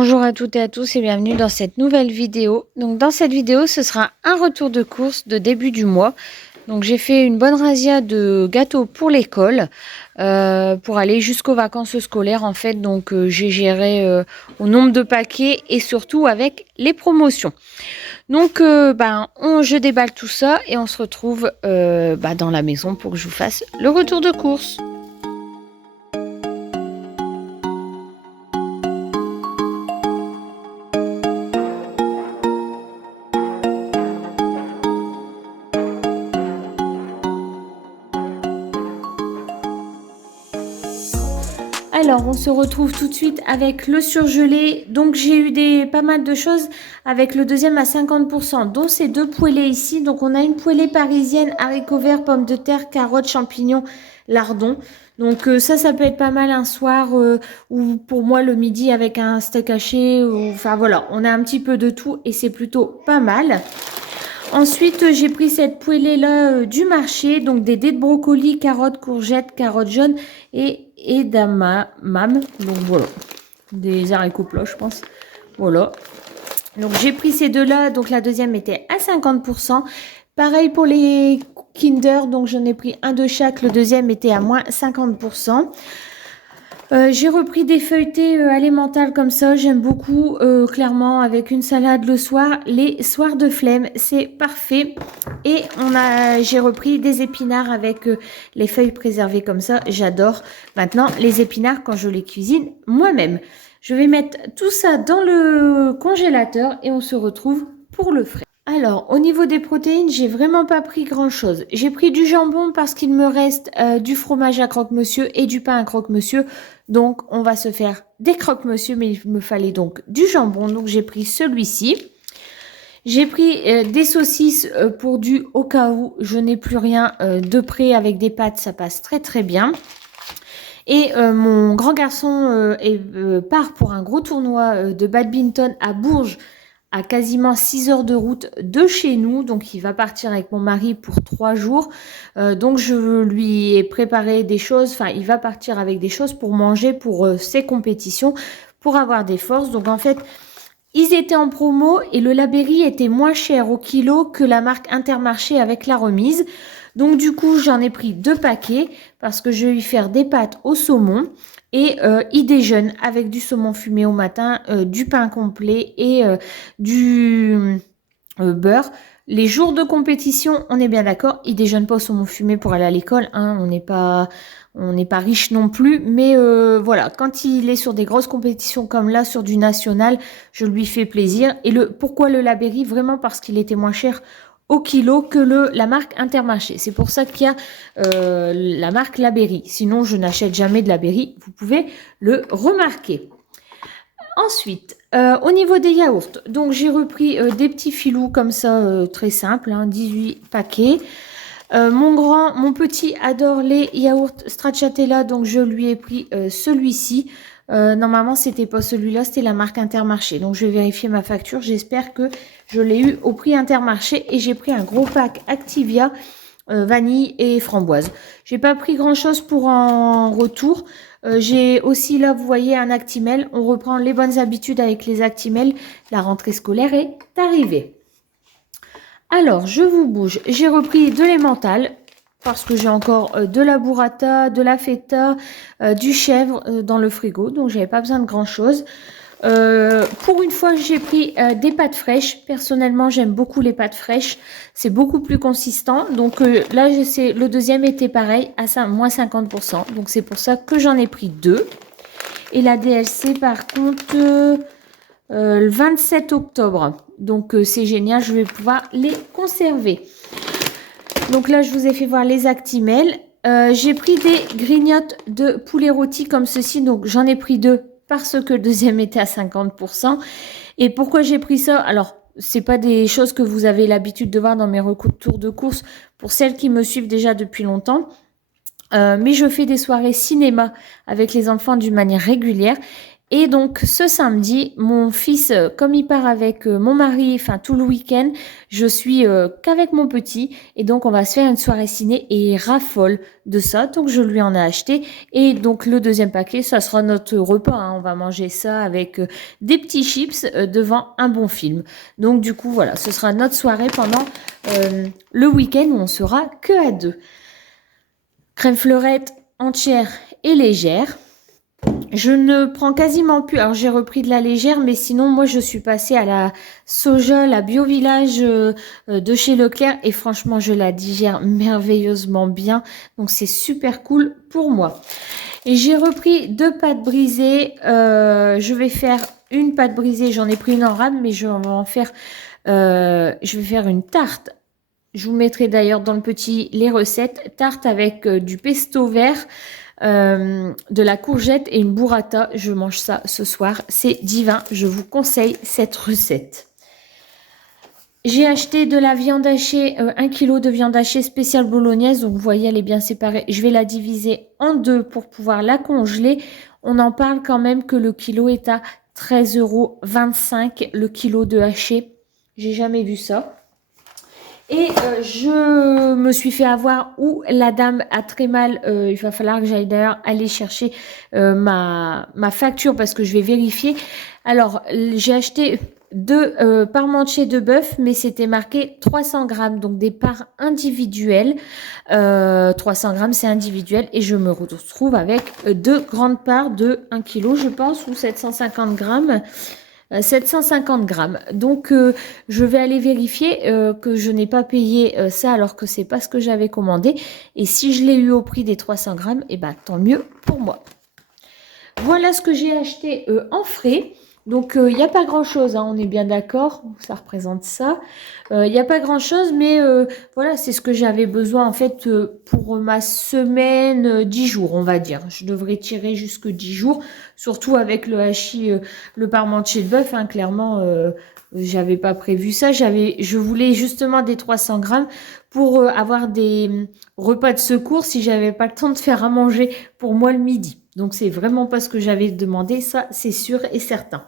Bonjour à toutes et à tous et bienvenue dans cette nouvelle vidéo. Donc dans cette vidéo, ce sera un retour de course de début du mois. Donc j'ai fait une bonne razzia de gâteaux pour l'école pour aller jusqu'aux vacances scolaires en fait. Donc j'ai géré au nombre de paquets et surtout avec les promotions. Donc je déballe tout ça et on se retrouve dans la maison pour que je vous fasse le retour de course. Alors, on se retrouve tout de suite avec le surgelé. Donc, j'ai eu pas mal de choses avec le deuxième à 50%, dont ces deux poêlées ici. Donc, on a une poêlée parisienne, haricots verts, pommes de terre, carottes, champignons, lardons. Donc, ça peut être pas mal un soir ou pour moi le midi avec un steak haché. Enfin, voilà, on a un petit peu de tout et c'est plutôt pas mal. Ensuite, j'ai pris cette poêlée-là du marché, donc des dés de brocoli, carottes, courgettes, carottes jaunes et edamame. Donc voilà, des haricots plats, je pense. Voilà. Donc j'ai pris ces deux-là, donc la deuxième était à 50%. Pareil pour les Kinder, donc j'en ai pris un de chaque, le deuxième était à moins 50%. J'ai repris des feuilletés alimentaires comme ça, j'aime beaucoup, clairement, avec une salade le soir, les soirs de flemme, c'est parfait. Et j'ai repris des épinards avec les feuilles préservées comme ça, j'adore. Maintenant, les épinards, quand je les cuisine moi-même, je vais mettre tout ça dans le congélateur et on se retrouve pour le frais. Alors, au niveau des protéines, j'ai vraiment pas pris grand-chose. J'ai pris du jambon parce qu'il me reste du fromage à croque-monsieur et du pain à croque-monsieur. Donc, on va se faire des croque-monsieur, mais il me fallait donc du jambon. Donc, j'ai pris celui-ci. J'ai pris des saucisses pour du au cas où je n'ai plus rien de prêt avec des pâtes. Ça passe très très bien. Et mon grand garçon part pour un gros tournoi de badminton à Bourges, à quasiment 6 heures de route de chez nous. Donc, il va partir avec mon mari pour 3 jours. Donc, je lui ai préparé des choses. Enfin, il va partir avec des choses pour manger pour ses compétitions, pour avoir des forces. Donc, en fait, ils étaient en promo et le Labéry était moins cher au kilo que la marque Intermarché avec la remise. Donc, du coup, j'en ai pris 2 paquets parce que je vais lui faire des pâtes au saumon. Et il déjeune avec du saumon fumé au matin, du pain complet et du beurre. Les jours de compétition, on est bien d'accord, il déjeune pas au saumon fumé pour aller à l'école, hein, on n'est pas riche non plus, mais voilà, quand il est sur des grosses compétitions comme là, sur du national, je lui fais plaisir. Et pourquoi le Labéry? Vraiment parce qu'il était moins cher au kilo que la marque Intermarché. C'est pour ça qu'il y a la marque Labéry. Sinon, je n'achète jamais de Labéry. Vous pouvez le remarquer. Ensuite, au niveau des yaourts, donc j'ai repris des petits filous comme ça, très simples, hein, 18 paquets. Mon petit adore les yaourts stracciatella, donc je lui ai pris celui-ci. Normalement, c'était pas celui-là, c'était la marque Intermarché. Donc, je vais vérifier ma facture. J'espère que je l'ai eu au prix Intermarché. Et j'ai pris un gros pack Activia, vanille et framboise. J'ai pas pris grand-chose pour en retour. J'ai aussi là, vous voyez, un Actimel. On reprend les bonnes habitudes avec les Actimel. La rentrée scolaire est arrivée. Alors, je vous bouge. J'ai repris de l'emmental parce que j'ai encore de la burrata, de la feta, du chèvre dans le frigo. Donc, j'avais pas besoin de grand-chose. Pour une fois, j'ai pris des pâtes fraîches. Personnellement, j'aime beaucoup les pâtes fraîches. C'est beaucoup plus consistant. Donc, là, le deuxième était pareil, à moins 50%. Donc, c'est pour ça que j'en ai pris 2. Et la DLC, par contre, le 27 octobre. Donc, c'est génial. Je vais pouvoir les conserver. Donc là, je vous ai fait voir les Actimel. J'ai pris des grignottes de poulet rôti comme ceci. Donc, j'en ai pris 2 parce que le deuxième était à 50%. Et pourquoi j'ai pris ça? Alors, c'est pas des choses que vous avez l'habitude de voir dans mes retours de course pour celles qui me suivent déjà depuis longtemps. Mais je fais des soirées cinéma avec les enfants d'une manière régulière. Et donc ce samedi, mon fils, comme il part avec mon mari, enfin tout le week-end, je suis qu'avec mon petit. Et donc on va se faire une soirée ciné et il raffole de ça. Donc je lui en ai acheté. Et donc le deuxième paquet, ça sera notre repas, hein. On va manger ça avec des petits chips devant un bon film. Donc du coup voilà, ce sera notre soirée pendant le week-end où on sera que à deux. Crème fleurette entière et légère. Je ne prends quasiment plus. Alors j'ai repris de la légère, mais sinon moi je suis passée à la soja, la Bio Village de chez Leclerc et franchement je la digère merveilleusement bien. Donc c'est super cool pour moi. Et j'ai repris 2 pâtes brisées. Je vais faire une pâte brisée. J'en ai pris une en rame, mais je vais en faire. Je vais faire une tarte. Je vous mettrai d'ailleurs dans le petit les recettes. Tarte avec du pesto vert. De la courgette et une burrata. Je mange ça ce soir. C'est divin. Je vous conseille cette recette. J'ai acheté de la viande hachée, 1 kg de viande hachée spéciale bolognaise. Donc vous voyez, elle est bien séparée. Je vais la diviser en 2 pour pouvoir la congeler. On en parle quand même que le kilo est à 13,25 € le kilo de haché. J'ai jamais vu ça. Et je me suis fait avoir où la dame a très mal. Il va falloir que j'aille d'ailleurs aller chercher ma facture parce que je vais vérifier. Alors, j'ai acheté 2 parmentiers de bœuf, mais c'était marqué 300 grammes, donc des parts individuelles. 300 grammes, c'est individuel. Et je me retrouve avec 2 grandes parts de 1 kg, je pense, ou 750 grammes. 750 grammes. Donc, je vais aller vérifier que je n'ai pas payé ça alors que c'est pas ce que j'avais commandé. Et si je l'ai eu au prix des 300 grammes, et ben tant mieux pour moi. Voilà ce que j'ai acheté en frais. Donc, il n'y a pas grand-chose, hein, on est bien d'accord. Ça représente ça. Il n'y a pas grand-chose, mais voilà, c'est ce que j'avais besoin en fait pour ma semaine, 10 jours, on va dire. Je devrais tirer jusque 10 jours, surtout avec le hachis, le parmentier de bœuf. Hein, clairement, j'avais pas prévu ça. Je voulais justement des 300 grammes pour avoir des repas de secours si j'avais pas le temps de faire à manger pour moi le midi. Donc, c'est vraiment pas ce que j'avais demandé, ça, c'est sûr et certain.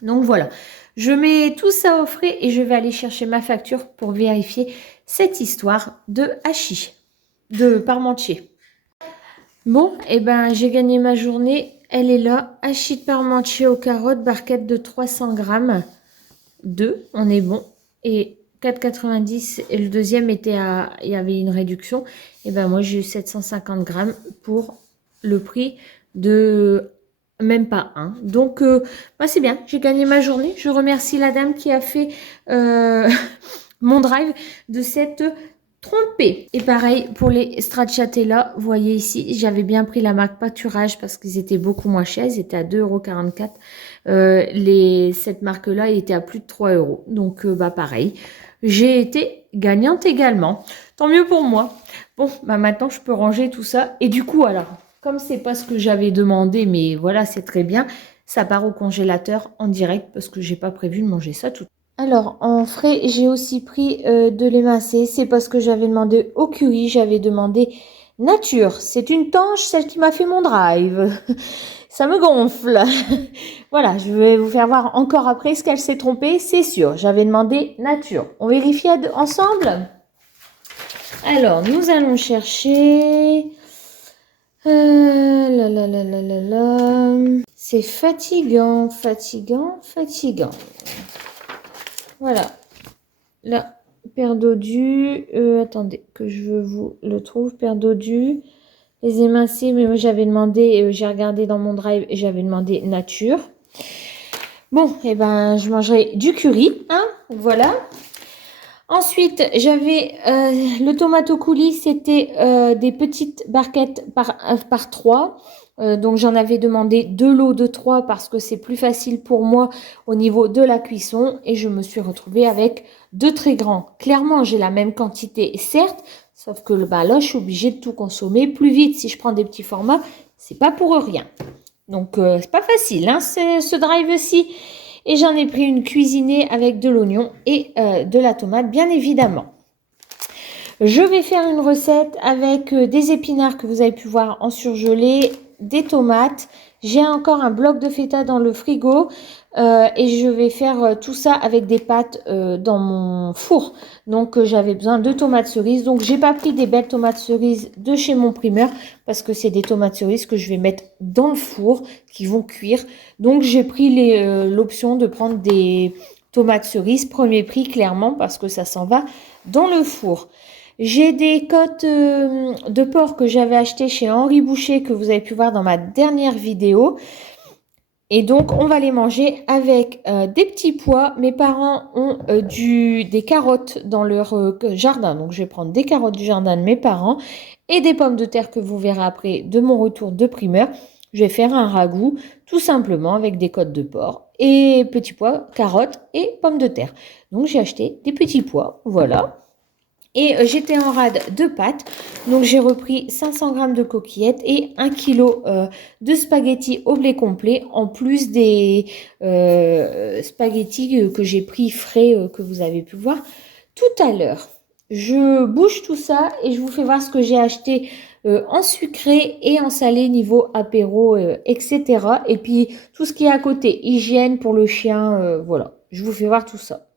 Donc, voilà. Je mets tout ça au frais et je vais aller chercher ma facture pour vérifier cette histoire de hachis, de parmentier. Bon, et ben, j'ai gagné ma journée. Elle est là. Hachis de parmentier aux carottes, barquette de 300 grammes. 2, on est bon. Et 4,90 et le deuxième il y avait une réduction. Et ben, moi, j'ai eu 750 grammes pour le prix de même pas 1. Donc, bah, c'est bien. J'ai gagné ma journée. Je remercie la dame qui a fait mon drive de cette trompée. Et pareil pour les stracciatella. Vous voyez ici, j'avais bien pris la marque Pâturage parce qu'ils étaient beaucoup moins chers. Ils étaient à 2,44 €. Cette marque-là, il était à plus de 3 €. Donc, bah pareil. J'ai été gagnante également. Tant mieux pour moi. Bon, bah maintenant, je peux ranger tout ça. Et du coup, alors, comme c'est pas ce que j'avais demandé, mais voilà, c'est très bien, ça part au congélateur en direct parce que j'ai pas prévu de manger ça tout. Alors, en frais, j'ai aussi pris de l'émincé. C'est parce que j'avais demandé au curry, j'avais demandé nature. C'est une tanche, celle qui m'a fait mon drive. Ça me gonfle. Voilà, je vais vous faire voir encore après ce qu'elle s'est trompée, c'est sûr. J'avais demandé nature. On vérifie ensemble? Alors, nous allons chercher... C'est fatigant, fatigant, fatigant. Voilà. Là, paire dodu. Attendez, que je vous le trouve. Paire dodu. Les émincés, mais moi j'avais demandé, j'ai regardé dans mon drive et j'avais demandé nature. Bon, et ben je mangerai du curry, hein, voilà. Ensuite, j'avais le tomato coulis, c'était des petites barquettes par 3. Donc, j'en avais demandé 2 lots de 3 parce que c'est plus facile pour moi au niveau de la cuisson. Et je me suis retrouvée avec 2 très grands. Clairement, j'ai la même quantité, certes, sauf que bah, là, je suis obligée de tout consommer plus vite. Si je prends des petits formats, c'est pas pour rien. Donc, c'est pas facile, hein, ce drive-ci. Et j'en ai pris une cuisinée avec de l'oignon et de la tomate, bien évidemment. Je vais faire une recette avec des épinards que vous avez pu voir en surgelé, des tomates. J'ai encore un bloc de feta dans le frigo et je vais faire tout ça avec des pâtes dans mon four. Donc j'avais besoin de tomates cerises. Donc j'ai pas pris des belles tomates cerises de chez mon primeur parce que c'est des tomates cerises que je vais mettre dans le four qui vont cuire. Donc j'ai pris l'option de prendre des tomates cerises premier prix clairement parce que ça s'en va dans le four. J'ai des côtes de porc que j'avais achetées chez Henri Boucher que vous avez pu voir dans ma dernière vidéo. Et donc, on va les manger avec des petits pois. Mes parents ont des carottes dans leur jardin. Donc, je vais prendre des carottes du jardin de mes parents et des pommes de terre que vous verrez après de mon retour de primeur. Je vais faire un ragoût tout simplement avec des côtes de porc et petits pois, carottes et pommes de terre. Donc, j'ai acheté des petits pois. Voilà. Et j'étais en rade de pâtes, donc j'ai repris 500 g de coquillettes et 1 kg de spaghettis au blé complet, en plus des spaghettis que j'ai pris frais, que vous avez pu voir tout à l'heure. Je bouge tout ça et je vous fais voir ce que j'ai acheté en sucré et en salé niveau apéro, etc. Et puis tout ce qui est à côté, hygiène pour le chien, voilà. Je vous fais voir tout ça.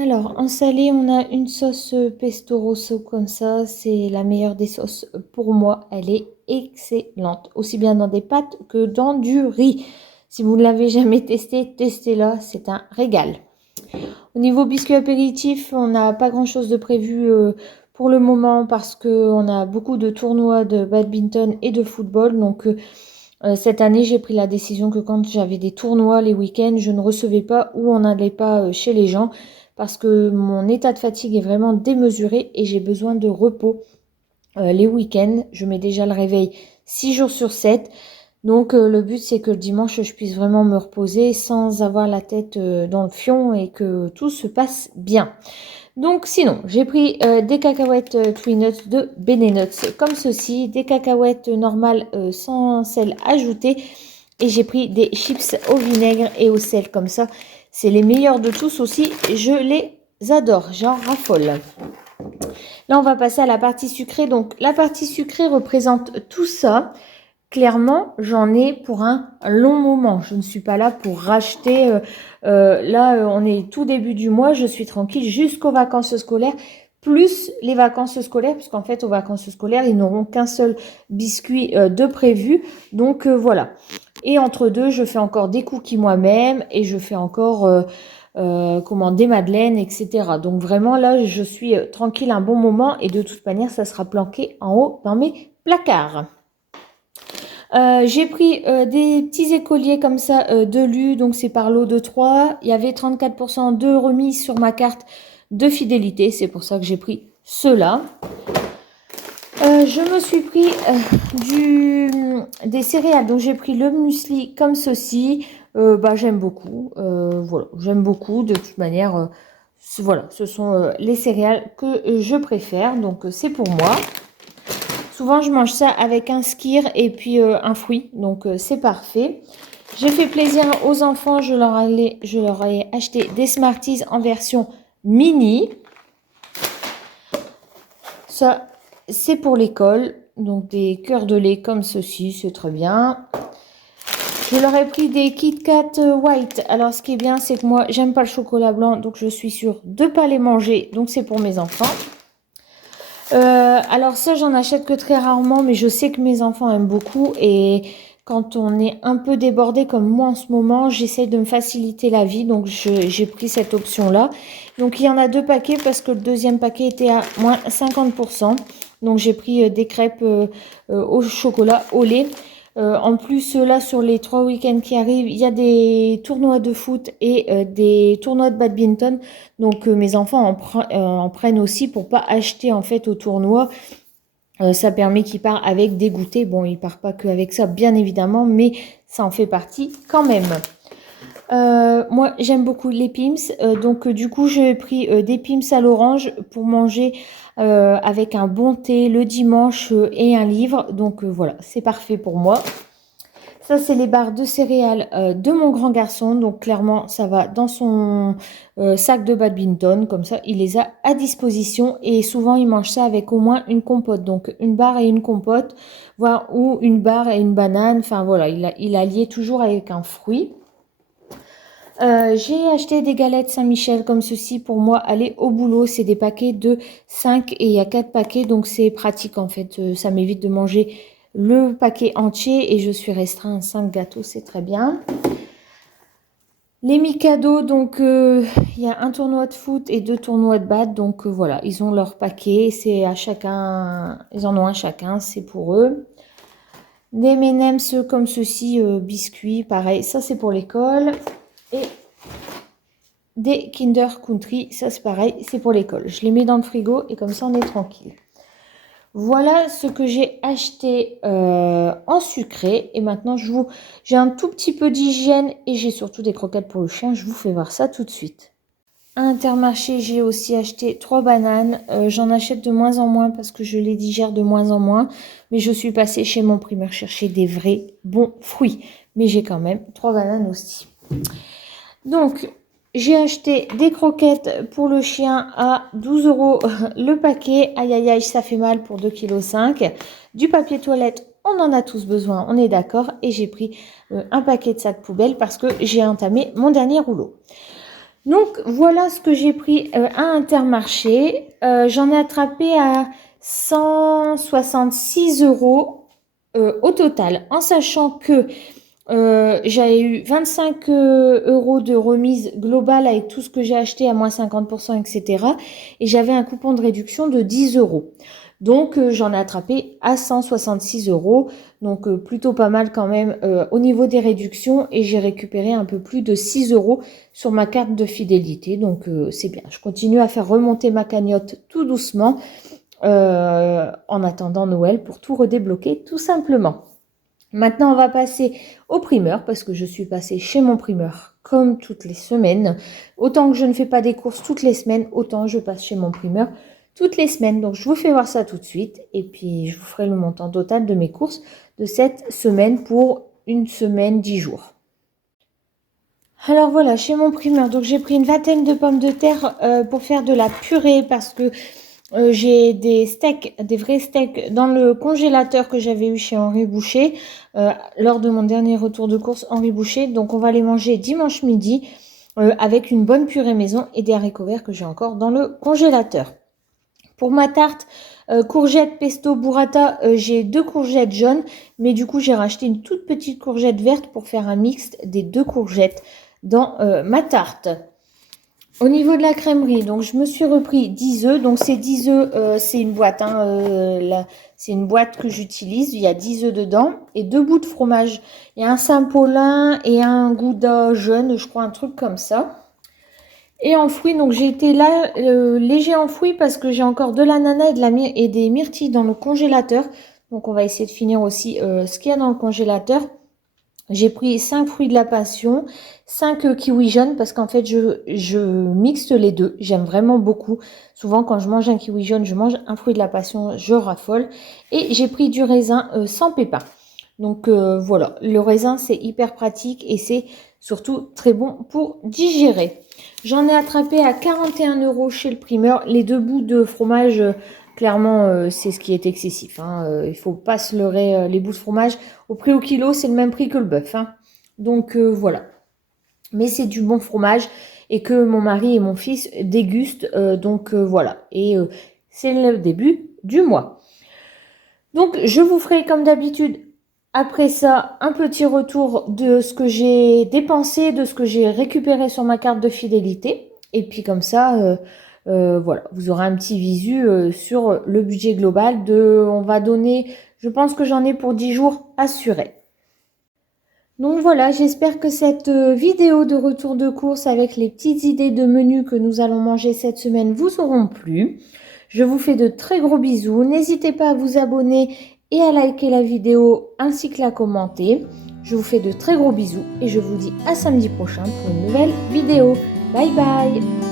Alors, en salé, on a une sauce pesto rosso comme ça. C'est la meilleure des sauces pour moi. Elle est excellente. Aussi bien dans des pâtes que dans du riz. Si vous ne l'avez jamais testé, testez-la. C'est un régal. Au niveau biscuit apéritif, on n'a pas grand-chose de prévu pour le moment parce qu'on a beaucoup de tournois de badminton et de football. Donc, cette année, j'ai pris la décision que quand j'avais des tournois les week-ends, je ne recevais pas ou on n'allait pas chez les gens parce que mon état de fatigue est vraiment démesuré et j'ai besoin de repos les week-ends. Je mets déjà le réveil 6 jours sur 7. Donc le but, c'est que le dimanche, je puisse vraiment me reposer sans avoir la tête dans le fion et que tout se passe bien. Donc sinon, j'ai pris des cacahuètes Twin Nuts de Benenuts comme ceci, des cacahuètes normales sans sel ajouté et j'ai pris des chips au vinaigre et au sel comme ça. C'est les meilleurs de tous aussi, je les adore, j'en raffole. Là, on va passer à la partie sucrée. Donc la partie sucrée représente tout ça. Clairement, j'en ai pour un long moment. Je ne suis pas là pour racheter. On est tout début du mois. Je suis tranquille jusqu'aux vacances scolaires, plus les vacances scolaires, puisqu'en fait, aux vacances scolaires, ils n'auront qu'un seul biscuit de prévu. Donc, voilà. Et entre deux, je fais encore des cookies moi-même et je fais encore des madeleines, etc. Donc, vraiment, là, je suis tranquille un bon moment. Et de toute manière, ça sera planqué en haut dans mes placards. J'ai pris des petits écoliers comme ça de Lu, donc c'est par lot de 3. Il y avait 34% de remise sur ma carte de fidélité, c'est pour ça que j'ai pris ceux-là. Je me suis pris des céréales, donc j'ai pris le muesli comme ceci. J'aime beaucoup, voilà, j'aime beaucoup. De toute manière, voilà, ce sont les céréales que je préfère, donc c'est pour moi. Souvent, je mange ça avec un skyr et puis un fruit. Donc, c'est parfait. J'ai fait plaisir aux enfants. Je leur ai acheté des Smarties en version mini. Ça, c'est pour l'école. Donc, des cœurs de lait comme ceci. C'est très bien. Je leur ai pris des Kit Kat White. Alors, ce qui est bien, c'est que moi, j'aime pas le chocolat blanc. Donc, je suis sûre de ne pas les manger. Donc, c'est pour mes enfants. Alors ça, j'en achète que très rarement, mais je sais que mes enfants aiment beaucoup. Et quand on est un peu débordé comme moi en ce moment, j'essaie de me faciliter la vie. Donc, j'ai pris cette option-là. Donc, il y en a 2 paquets parce que le deuxième paquet était à moins 50%. Donc, j'ai pris des crêpes au chocolat, au lait. En plus, là, sur les 3 week-ends qui arrivent, il y a des tournois de foot et des tournois de badminton. Donc, mes enfants en prennent aussi pour pas acheter, en fait, au tournoi. Ça permet qu'ils partent avec des goûters. Bon, ils partent pas qu'avec ça, bien évidemment, mais ça en fait partie quand même. Moi, j'aime beaucoup les Pim's. Donc, du coup, j'ai pris des Pim's à l'orange pour manger avec un bon thé le dimanche et un livre. Donc, voilà, c'est parfait pour moi. Ça, c'est les barres de céréales de mon grand garçon. Donc, clairement, ça va dans son sac de badminton. Comme ça, il les a à disposition. Et souvent, il mange ça avec au moins une compote. Donc, une barre et une compote, voire ou une barre et une banane. Enfin, voilà, il a lié toujours avec un fruit. J'ai acheté des galettes Saint-Michel comme ceci pour moi aller au boulot. C'est des paquets de 5 et il y a 4 paquets. Donc, c'est pratique en fait. Ça m'évite de manger le paquet entier et je suis restreint à 5 gâteaux, c'est très bien. Les Mikado, donc il y a un tournoi de foot et 2 tournois de badminton, donc voilà, ils ont leur paquet, c'est à chacun, ils en ont un chacun, c'est pour eux. Des M&M's comme ceci, biscuits, pareil, ça c'est pour l'école. Et des Kinder Country, ça c'est pareil, c'est pour l'école. Je les mets dans le frigo et comme ça on est tranquille. Voilà ce que j'ai acheté en sucré. Et maintenant, j'ai un tout petit peu d'hygiène et j'ai surtout des croquettes pour le chien. Je vous fais voir ça tout de suite. À Intermarché, j'ai aussi acheté 3 bananes. J'en achète de moins en moins parce que je les digère de moins en moins. Mais je suis passée chez mon primeur chercher des vrais bons fruits. Mais j'ai quand même 3 bananes aussi. Donc, j'ai acheté des croquettes pour le chien à 12 € le paquet. Aïe aïe aïe, ça fait mal pour 2,5 kg. Du papier toilette, on en a tous besoin, on est d'accord. Et j'ai pris un paquet de sacs poubelle parce que j'ai entamé mon dernier rouleau. Donc voilà ce que j'ai pris à Intermarché. J'en ai attrapé à 166 € au total, en sachant que j'avais eu 25 € de remise globale avec tout ce que j'ai acheté à moins 50%, etc. Et j'avais un coupon de réduction de 10 €. Donc, j'en ai attrapé à 166 €. Donc, plutôt pas mal quand même au niveau des réductions. Et j'ai récupéré un peu plus de 6 € sur ma carte de fidélité. Donc, c'est bien. Je continue à faire remonter ma cagnotte tout doucement en attendant Noël pour tout redébloquer tout simplement. Maintenant, on va passer au primeur parce que je suis passée chez mon primeur comme toutes les semaines. Autant que je ne fais pas des courses toutes les semaines, autant je passe chez mon primeur toutes les semaines. Donc, je vous fais voir ça tout de suite et puis je vous ferai le montant total de mes courses de cette semaine pour une semaine, 10 jours. Alors voilà, chez mon primeur, donc j'ai pris une vingtaine de pommes de terre pour faire de la purée parce que j'ai des steaks, des vrais steaks dans le congélateur que j'avais eu chez Henri Boucher lors de mon dernier retour de course Henri Boucher. Donc on va les manger dimanche midi avec une bonne purée maison et des haricots verts que j'ai encore dans le congélateur. Pour ma tarte courgette pesto burrata, j'ai 2 courgettes jaunes, mais du coup j'ai racheté une toute petite courgette verte pour faire un mixte des 2 courgettes dans ma tarte. Au niveau de la crèmerie, donc je me suis repris 10 œufs. Donc ces 10 œufs, c'est une boîte. C'est une boîte que j'utilise. Il y a 10 œufs dedans et 2 bouts de fromage. Il y a un Saint-Paulin et un Gouda jaune, je crois, un truc comme ça. Et en fruits, donc j'ai été là léger en fruits parce que j'ai encore de l'ananas et des myrtilles dans le congélateur. Donc on va essayer de finir aussi ce qu'il y a dans le congélateur. J'ai pris 5 fruits de la passion, 5 kiwis jaunes parce qu'en fait je mixte les deux. J'aime vraiment beaucoup. Souvent quand je mange un kiwi jaune, je mange un fruit de la passion, je raffole. Et j'ai pris du raisin sans pépins. Donc voilà, le raisin c'est hyper pratique et c'est surtout très bon pour digérer. J'en ai attrapé à 41 € chez le primeur. Les 2 bouts de fromage, clairement c'est ce qui est excessif. Il faut pas se leurrer, les bouts de fromage au prix au kilo, c'est le même prix que le bœuf. Donc voilà. Mais c'est du bon fromage et que mon mari et mon fils dégustent. Donc voilà. Et c'est le début du mois. Donc je vous ferai comme d'habitude après ça un petit retour de ce que j'ai dépensé, de ce que j'ai récupéré sur ma carte de fidélité. Et puis comme ça, voilà, vous aurez un petit visu sur le budget global. On va donner, je pense que j'en ai pour 10 jours assurés. Donc voilà, j'espère que cette vidéo de retour de course avec les petites idées de menus que nous allons manger cette semaine vous auront plu. Je vous fais de très gros bisous. N'hésitez pas à vous abonner et à liker la vidéo ainsi que la commenter. Je vous fais de très gros bisous et je vous dis à samedi prochain pour une nouvelle vidéo. Bye bye!